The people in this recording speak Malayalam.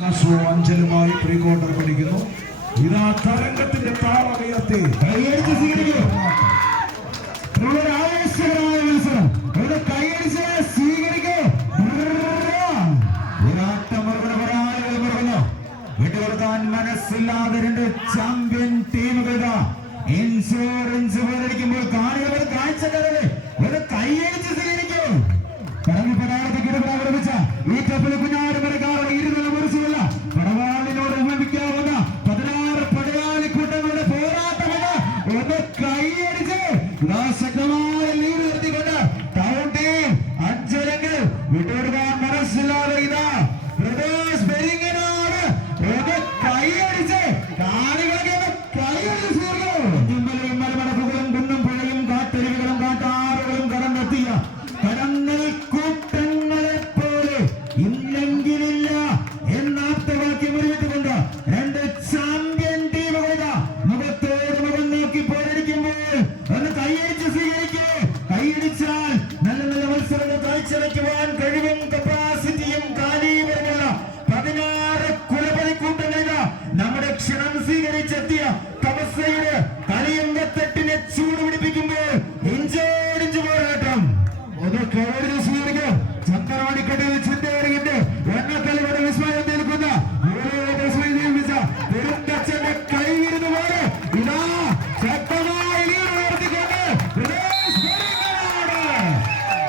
അഞ്ചലുമായി പ്രീ ക്വാർട്ടർ പഠിക്കുന്നു. ഇതാ തരംഗത്തിന്റെ താളമയത്തെ കൈയടിച്ച് സ്വീകരിക്കും. ആവേശകരമായ മത്സരം കൈയടിച്ച് സ്വീകരിക്കും. വിട്ടുകൊടുക്കാൻ മനസ്സില്ലാതെ രണ്ട് ചാമ്പ്യൻ ടീമുകൾ ഇൻഷുറൻസ് പോലടിക്കുമ്പോൾ കാണികൾ കാഴ്ചക്കാരെ ഒരു കൈയടിച്ച് സ്വീകരിക്കും. കടന്നു പടാളത്തേക്ക് പ്രകടിപ്പിച്ച ഈ ടപ്പിൽ കുഞ്ഞാറ് വരക്കാരുടെ ഇരുന്ന കുറിച്ചുള്ള പടവാളിനോട് ഉപയോഗിക്കാവുന്ന 16 പടയാളിക്കൂട്ടങ്ങളുടെ പോരാട്ടമാണ്. ഒന്ന് കൈയടിച്ച് ശക്തമായ ലീഡ് നിർത്തിക്കൊണ്ട് ടൗൺ ടീം അഞ്ചരങ്ങൾ വിട്ടുകൊടുക്കാൻ മനസ്സില്ലാതെ ഇതാ പ്രദേശ് പെരിങ്ങനാണ് ഒന്ന് കൈയടിച്ച് കാണികളൊക്കെ കൈയടിച്ച് സ്വീകരിക്കും. മലമടക്കുകളും കുന്നും പുഴയും കാട്ടരുവികളും കാട്ടാറുകളും കടന്നെത്തിയ കടന്നൽ കൂട്ടങ്ങളെ പോലെ ഇല്ലെങ്കിലില്ല എന്നാപ്തവാക്യം ഒരുമിച്ചുകൊണ്ട് രണ്ട് ചാമ്പ്യൻ ടീമുകളുടെ മുഖത്തോട് മുഖം നോക്കി പോരടിക്കുമ്പോൾ ഒന്ന് കൈയടിച്ച് സ്വീകരിക്കേ. കൈയടിച്ചാൽ നല്ല നല്ല മത്സരങ്ങൾ കാഴ്ചവെക്കുവാൻ കഴിവും